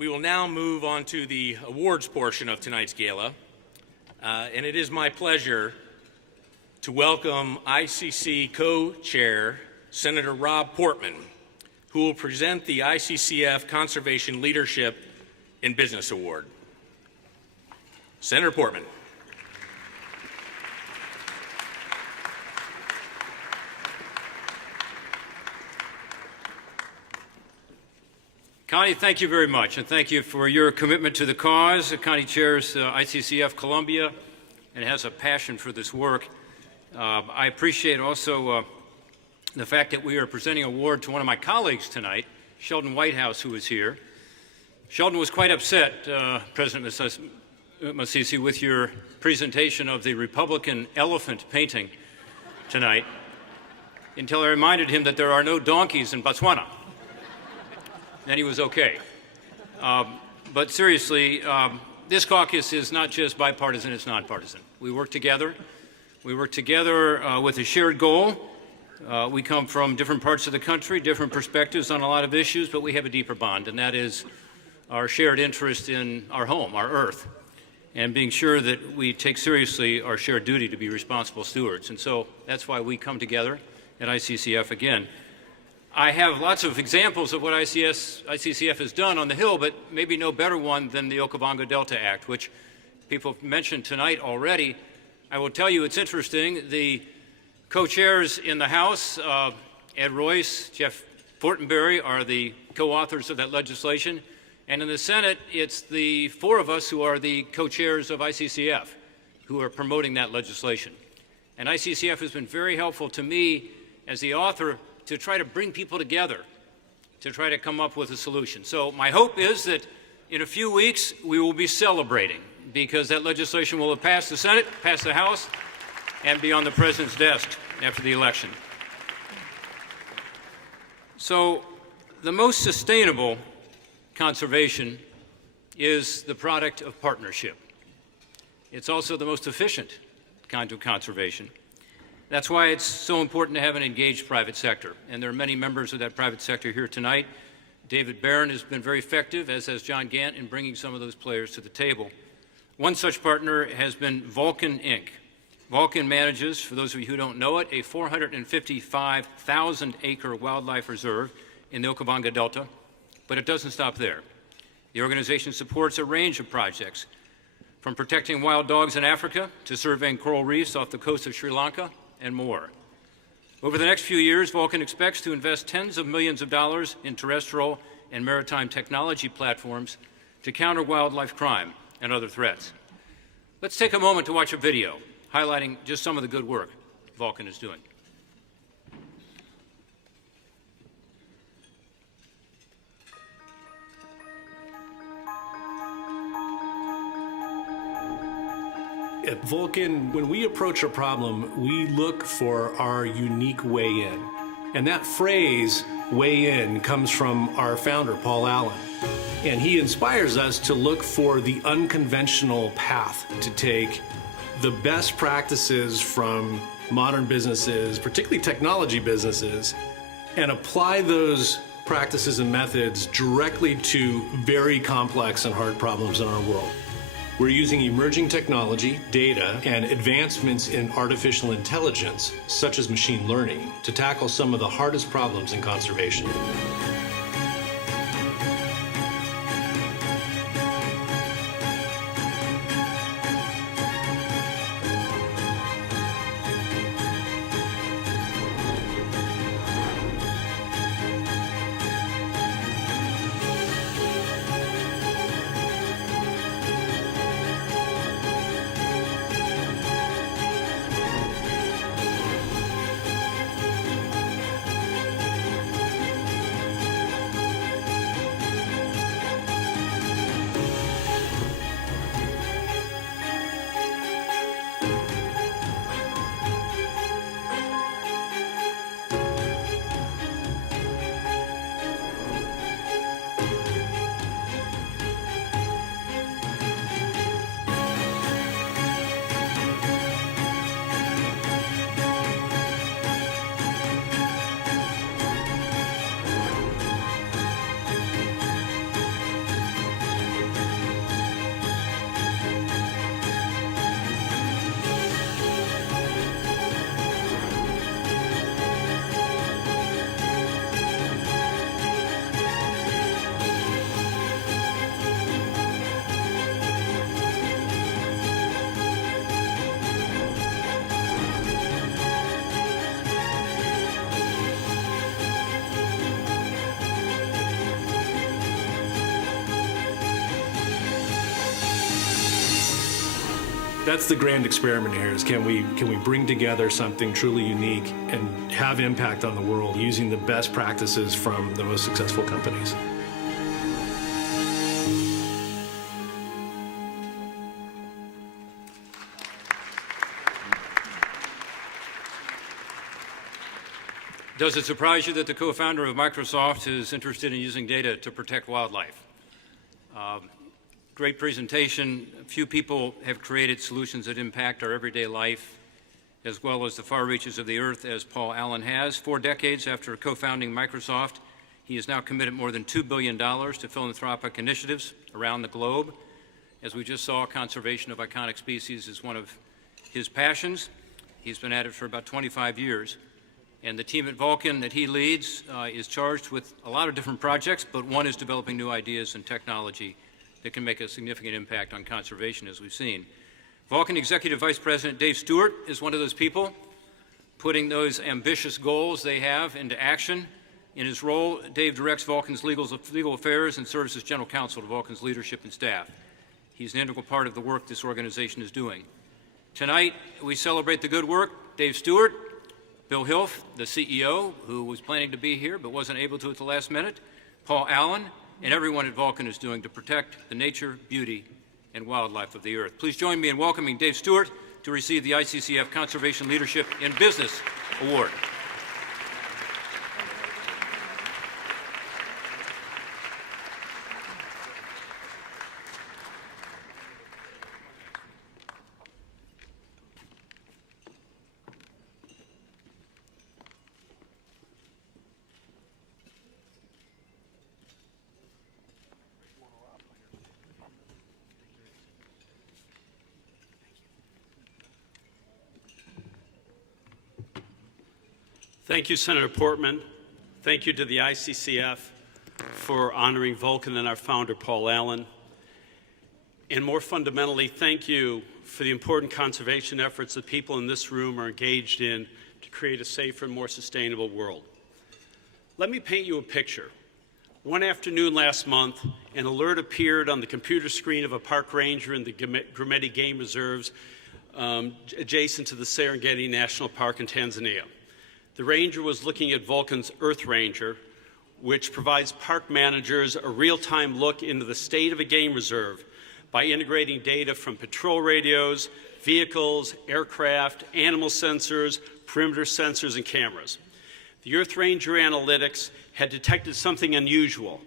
We will now move on to the awards portion of tonight's gala, and it is my pleasure to welcome ICC co-chair Senator Rob Portman, who will present the ICCF Conservation Leadership in Business Award. Senator Portman. Connie, thank you very much, and thank you for your commitment to the cause. Connie chairs ICCF Columbia and has a passion for this work. I appreciate also the fact that we are presenting an award to one of my colleagues tonight, Sheldon Whitehouse, who is here. Sheldon was quite upset, President Masisi, with your presentation of the Republican elephant painting tonight, until I reminded him that there are no donkeys in Botswana. Then he was okay. But seriously, this caucus is not just bipartisan, it's nonpartisan. We work together. We work together with a shared goal. We come from different parts of the country, different perspectives on a lot of issues, but we have a deeper bond, and that is our shared interest in our home, our earth, and being sure that we take seriously our shared duty to be responsible stewards. And so that's why we come together at ICCF again. I have lots of examples of what ICCF has done on the Hill, but maybe no better one than the Okavango Delta Act, which people have mentioned tonight already. I will tell you it's interesting. The co-chairs in the House, Ed Royce, Jeff Fortenberry, are the co-authors of that legislation. And in the Senate, it's the four of us who are the co-chairs of ICCF who are promoting that legislation. And ICCF has been very helpful to me as the author to try to bring people together, to try to come up with a solution. So my hope is that in a few weeks we will be celebrating, because that legislation will have passed the Senate, passed the House, and be on the President's desk after the election. So the most sustainable conservation is the product of partnership. It's also the most efficient kind of conservation. That's why it's so important to have an engaged private sector. And there are many members of that private sector here tonight. David Barron has been very effective, as has John Gant, in bringing some of those players to the table. One such partner has been Vulcan, Inc. Vulcan manages, for those of you who don't know it, a 455,000-acre wildlife reserve in the Okavango Delta, but it doesn't stop there. The organization supports a range of projects, from protecting wild dogs in Africa to surveying coral reefs off the coast of Sri Lanka, and more. Over the next few years, Vulcan expects to invest tens of millions of dollars in terrestrial and maritime technology platforms to counter wildlife crime and other threats. Let's take a moment to watch a video highlighting just some of the good work Vulcan is doing. At Vulcan, when we approach a problem, we look for our unique way in. And that phrase, way in, comes from our founder, Paul Allen. And he inspires us to look for the unconventional path to take the best practices from modern businesses, particularly technology businesses, and apply those practices and methods directly to very complex and hard problems in our world. We're using emerging technology, data, and advancements in artificial intelligence, such as machine learning, to tackle some of the hardest problems in conservation. That's the grand experiment here, is can we bring together something truly unique and have impact on the world using the best practices from the most successful companies. Does it surprise you that the co-founder of Microsoft is interested in using data to protect wildlife? Great presentation. Few people have created solutions that impact our everyday life as well as the far reaches of the earth as Paul Allen has. 4 decades after co-founding Microsoft, he has now committed more than $2 billion to philanthropic initiatives around the globe. As we just saw, conservation of iconic species is one of his passions. He's been at it for about 25 years. And the team at Vulcan that he leads is charged with a lot of different projects, but one is developing new ideas and technology that can make a significant impact on conservation, as we've seen. Vulcan Executive Vice President Dave Stewart is one of those people putting those ambitious goals they have into action. In his role, Dave directs Vulcan's legal affairs and serves as general counsel to Vulcan's leadership and staff. He's an integral part of the work this organization is doing. Tonight, we celebrate the good work Dave Stewart, Bill Hilf, the CEO, who was planning to be here but wasn't able to at the last minute, Paul Allen, and everyone at Vulcan is doing to protect the nature, beauty, and wildlife of the earth. Please join me in welcoming Dave Stewart to receive the ICCF Conservation Leadership in Business Award. Thank you, Senator Portman. Thank you to the ICCF for honoring Vulcan and our founder, Paul Allen. And more fundamentally, thank you for the important conservation efforts that people in this room are engaged in to create a safer and more sustainable world. Let me paint you a picture. One afternoon last month, an alert appeared on the computer screen of a park ranger in the Grumeti Game Reserves adjacent to the Serengeti National Park in Tanzania. The ranger was looking at Vulcan's Earth Ranger, which provides park managers a real-time look into the state of a game reserve by integrating data from patrol radios, vehicles, aircraft, animal sensors, perimeter sensors, and cameras. The Earth Ranger analytics had detected something unusual.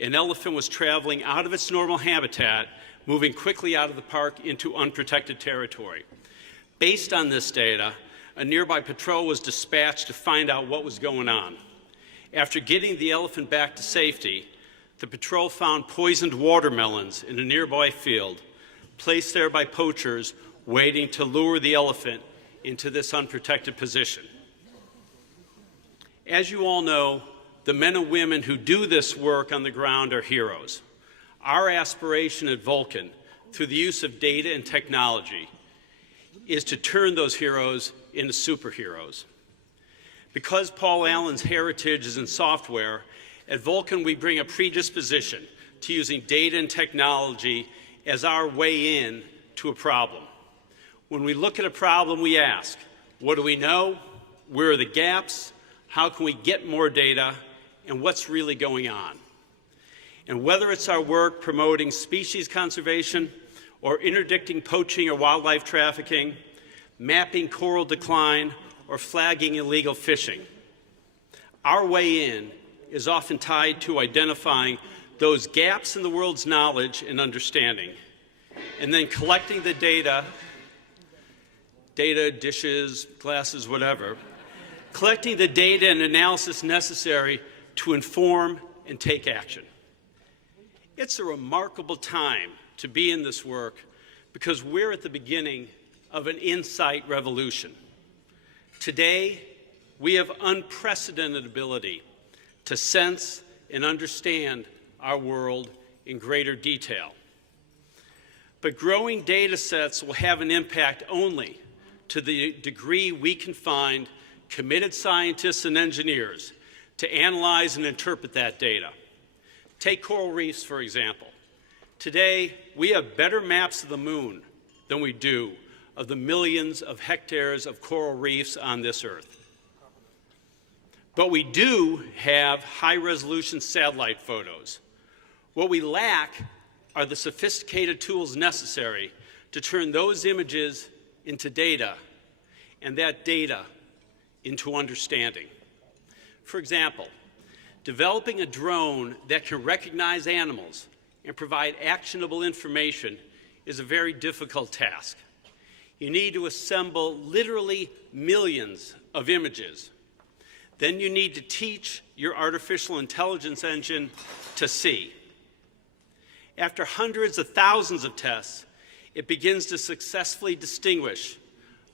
An elephant was traveling out of its normal habitat, moving quickly out of the park into unprotected territory. Based on this data, a nearby patrol was dispatched to find out what was going on. After getting the elephant back to safety, the patrol found poisoned watermelons in a nearby field, placed there by poachers waiting to lure the elephant into this unprotected position. As you all know, the men and women who do this work on the ground are heroes. Our aspiration at Vulcan, through the use of data and technology, is to turn those heroes into superheroes. Because Paul Allen's heritage is in software, at Vulcan we bring a predisposition to using data and technology as our way in to a problem. When we look at a problem, we ask, what do we know? Where are the gaps? How can we get more data? And what's really going on? And whether it's our work promoting species conservation or interdicting poaching or wildlife trafficking, mapping coral decline, or flagging illegal fishing, our way in is often tied to identifying those gaps in the world's knowledge and understanding, and then collecting the data, dishes, glasses, whatever, collecting the data and analysis necessary to inform and take action. It's a remarkable time to be in this work because we're at the beginning of an insight revolution. Today, we have unprecedented ability to sense and understand our world in greater detail. But growing data sets will have an impact only to the degree we can find committed scientists and engineers to analyze and interpret that data. Take coral reefs, for example. Today, we have better maps of the moon than we do of the millions of hectares of coral reefs on this earth. But we do have high-resolution satellite photos. What we lack are the sophisticated tools necessary to turn those images into data, and that data into understanding. For example, developing a drone that can recognize animals and provide actionable information is a very difficult task. You need to assemble literally millions of images. Then you need to teach your artificial intelligence engine to see. After hundreds of thousands of tests, it begins to successfully distinguish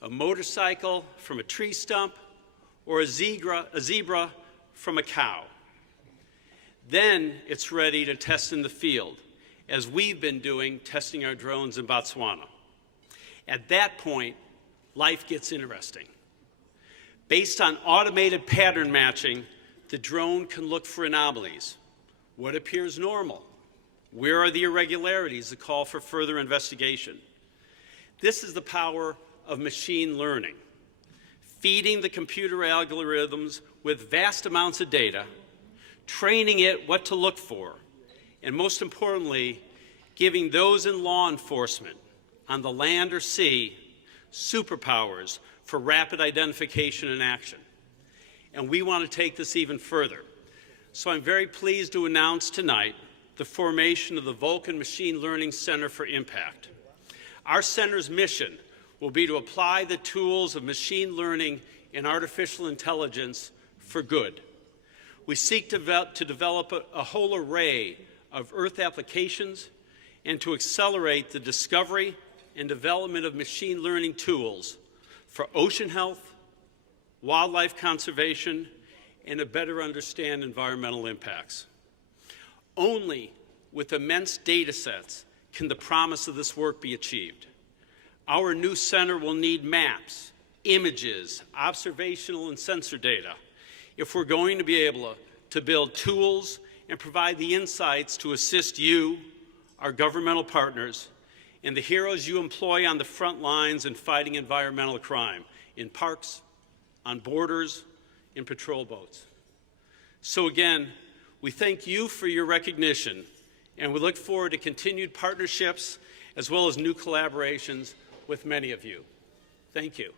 a motorcycle from a tree stump or a zebra from a cow. Then it's ready to test in the field, as we've been doing, testing our drones in Botswana. At that point, life gets interesting. Based on automated pattern matching, the drone can look for anomalies. What appears normal? Where are the irregularities that call for further investigation? This is the power of machine learning, feeding the computer algorithms with vast amounts of data, training it what to look for, and most importantly, giving those in law enforcement, on the land or sea, superpowers for rapid identification and action. And we want to take this even further. So I'm very pleased to announce tonight the formation of the Vulcan Machine Learning Center for Impact. Our center's mission will be to apply the tools of machine learning and artificial intelligence for good. We seek to develop a whole array of Earth applications and to accelerate the discovery and development of machine learning tools for ocean health, wildlife conservation, and to better understand environmental impacts. Only with immense data sets can the promise of this work be achieved. Our new center will need maps, images, observational and sensor data if we're going to be able to build tools and provide the insights to assist you, our governmental partners, and the heroes you employ on the front lines in fighting environmental crime, in parks, on borders, in patrol boats. So again, we thank you for your recognition, and we look forward to continued partnerships as well as new collaborations with many of you. Thank you.